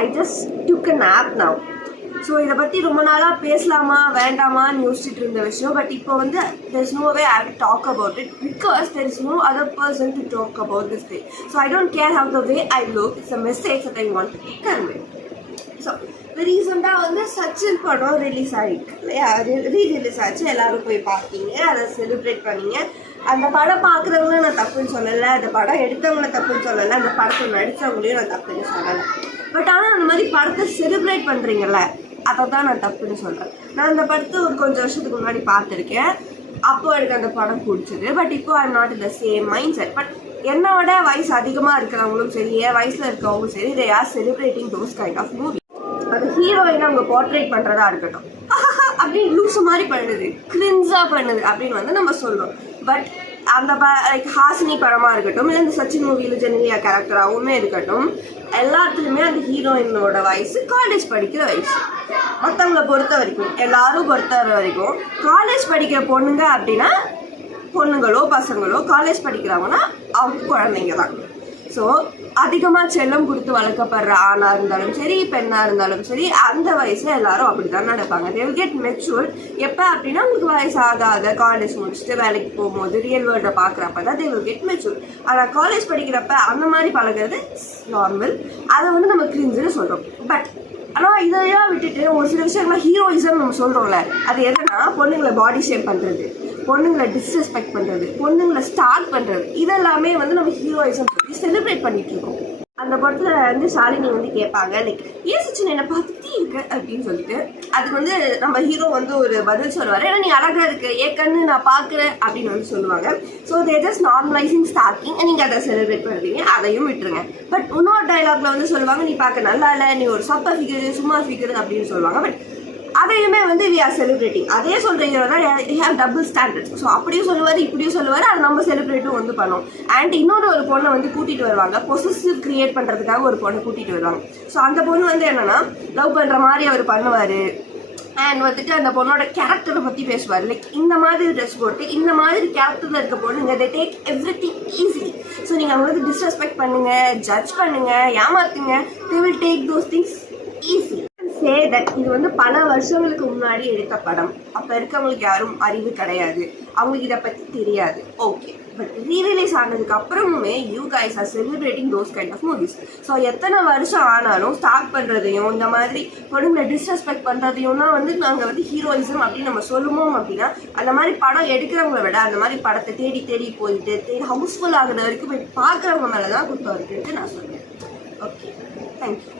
I just took a nap now. So இதை பற்றி ரொம்ப நாளாக பேசலாமா வேண்டாமான்னு யோசிச்சுட்டு இருந்த விஷயம். பட் இப்போ வந்து there is no way I have to talk about it because there is no other person to talk about this thing. So I don't care how the way I look. It's a message that I want to convey. So ரீசெண்டாக வந்து சச்சின் படம் release ஆகிருக்கு இல்லையா, rerelease ஆச்சு, எல்லோரும் போய் பார்த்தீங்க, அதை செலிப்ரேட் பண்ணிங்க. அந்த படம் பார்க்குறவங்களும் நான் தப்புன்னு சொல்லலை, அந்த படம் எடுத்தவங்களை தப்புன்னு சொல்லலை, அந்த படத்தை நடித்தவங்களையும் நான் தப்புன்னு சொல்லலை. பட் ஆனால் அந்த மாதிரி படத்தை செலிப்ரேட் பண்ணுறீங்கல்ல, அதை தான் நான் தப்புன்னு சொல்கிறேன். நான் அந்த படத்தை ஒரு கொஞ்சம் வருஷத்துக்கு முன்னாடி பார்த்துருக்கேன். அப்போ எனக்கு அந்த படம் பிடிச்சது. பட் இப்போ I am not in the same mind set. But என்னோட வயசு அதிகமாக இருக்கிறவங்களும் சரி, என் வயசில் இருக்கிறவங்களும் சரி, they are celebrating those kind of movies. அந்த ஹீரோயினை அவங்க போர்ட்ரேட் பண்ணுறதா இருக்கட்டும், அப்படின்னு லூஸு மாதிரி பண்ணுது, கிரின்ஸாக பண்ணுது அப்படின்னு வந்து நம்ம சொல்கிறோம். பட் அந்த லைக் ஹாசினி படமாக இருக்கட்டும், இல்லை இந்த சச்சின் மூவியில் ஜெனிலியா கேரக்டராகவுமே இருக்கட்டும், எல்லாத்துலேயுமே அந்த ஹீரோயினோட வயசு காலேஜ் படிக்கிற வயசு. மற்றவங்களை பொறுத்த வரைக்கும், எல்லாரும் பொறுத்த வரைக்கும் காலேஜ் படிக்கிற பொண்ணுங்க அப்படின்னா, பொண்ணுங்களோ பசங்களோ காலேஜ் படிக்கிறாங்கன்னா அவங்க குழந்தைங்க தான். ஸோ அதிகமாக செல்லம் கொடுத்து வளர்க்கப்படுற ஆணாக இருந்தாலும் சரி, பெண்ணாக இருந்தாலும் சரி, அந்த வயசில் எல்லாரும் அப்படி தான் நடப்பாங்க. they will get matured. எப்போ அப்படின்னா உங்களுக்கு வயசு ஆக காலேஜ் முடிச்சுட்டு வேலைக்கு போகும்போது ரியல் வேர்ல்டை பார்க்குறப்ப தான் they will get matured. ஆனால் காலேஜ் படிக்கிறப்ப அந்த மாதிரி பழகிறது நார்மல். அதை வந்து நம்ம கிரிஞ்சுன்னு சொல்கிறோம். பட் ஆனால் இதையா விட்டுட்டு ஒரு சில விஷயங்கள்லாம் ஹீரோயிசம் நம்ம சொல்கிறோம்ல, அது எதுனா பொண்ணுங்களை பாடி ஷேப் பண்ணுறது, பொண்ணுங்களை டிஸ்ரெஸ்பெக்ட் பண்ணுறது, பொண்ணுங்களை ஸ்டார்ட் பண்ணுறது, இதெல்லாமே வந்து நம்ம ஹீரோயிசம் சொல்லி செலிப்ரேட் பண்ணிட்டு இருக்கோம். அந்த படத்தில் வந்து ஷாலினி வந்து கேட்பாங்க லைக் ஏன் சச்சின் என்னை பார்த்துட்டே இருக்கு அப்படின்னு சொல்லிட்டு, அதுக்கு வந்து நம்ம ஹீரோ வந்து ஒரு பதில் சொல்லுவார், ஏன்னா நீ அழகாக இருக்கு, ஏன் கண்ணு நான் பார்க்குறேன் அப்படின்னு வந்து சொல்லுவாங்க. So they just normalising starting, நீங்கள் அதை செலிப்ரேட் பண்ணுறீங்க, அதையும் விட்டுருங்க. பட் இன்னொரு டைலாக்ல வந்து சொல்லுவாங்க, நீ பார்க்க நல்லா இல்லை, நீ ஒரு சப்ப ஃபிகர், சும்மா ஃபிகர் அப்படின்னு சொல்லுவாங்க. பட் அதையுமே வந்து வி ஆர் செலிப்ரேட்டிங். அதே சொல்கிறீங்க ஹேவ் டபுள் ஸ்டாண்டர்ட்ஸ். ஸோ அப்படியும் சொல்லுவார், இப்படியும் சொல்லுவார், அதை நம்ம செலிப்ரேட்டும் வந்து பண்ணோம். அண்ட் இன்னொரு ஒரு பொண்ணை வந்து கூட்டிகிட்டு வருவாங்க, பொசசிவ் கிரியேட் பண்ணுறதுக்காக ஒரு பொண்ணை கூட்டிகிட்டு வருவாங்க. ஸோ அந்த பொண்ணு வந்து என்னென்னா லவ் பண்ணுற மாதிரி அவர் பண்ணுவார். அண்ட் வந்துட்டு அந்த பொண்ணோட கேரக்டரை பற்றி பேசுவார். லைக் இந்த மாதிரி ட்ரெஸ் போட்டு இந்த மாதிரி கேரக்டரில் இருக்க பொண்ணுங்க they take everything easily. So நீங்கள் அவங்களுக்கு டிஸ்ரெஸ்பெக்ட் பண்ணுங்கள், ஜட்ஜ் பண்ணுங்கள், ஏமாத்துங்க, they will take those things easy. Say that இது வந்து பல வருஷங்களுக்கு முன்னாடி எடுத்த படம், அப்போ இருக்கவங்களுக்கு யாரும் அறிவு கிடையாது, அவங்களுக்கு இதை பற்றி தெரியாது. ஓகே, பட் ரீரிலீஸ் ஆனதுக்கு அப்புறமுமே you guys are celebrating those kind of movies. So எத்தனை வருஷம் ஆனாலும் ஸ்டார்ட் பண்ணுறதையும் இந்த மாதிரி பொண்ணுங்களை டிஸ்ரெஸ்பெக்ட் பண்ணுறதையும் தான் வந்து நாங்கள் வந்து ஹீரோயிசம் அப்படின்னு நம்ம சொல்லுவோம். அப்படின்னா அந்த மாதிரி படம் எடுக்கிறவங்களை விட அந்த மாதிரி படத்தை தேடி தேடி போயிட்டு ஹவுஸ்ஃபுல் ஆகுற வரைக்கும் போய் பார்க்குறவங்க மேலே தான் குத்தம் இருக்குன்ட்டு நான் சொல்லுவேன். Okay, thank you.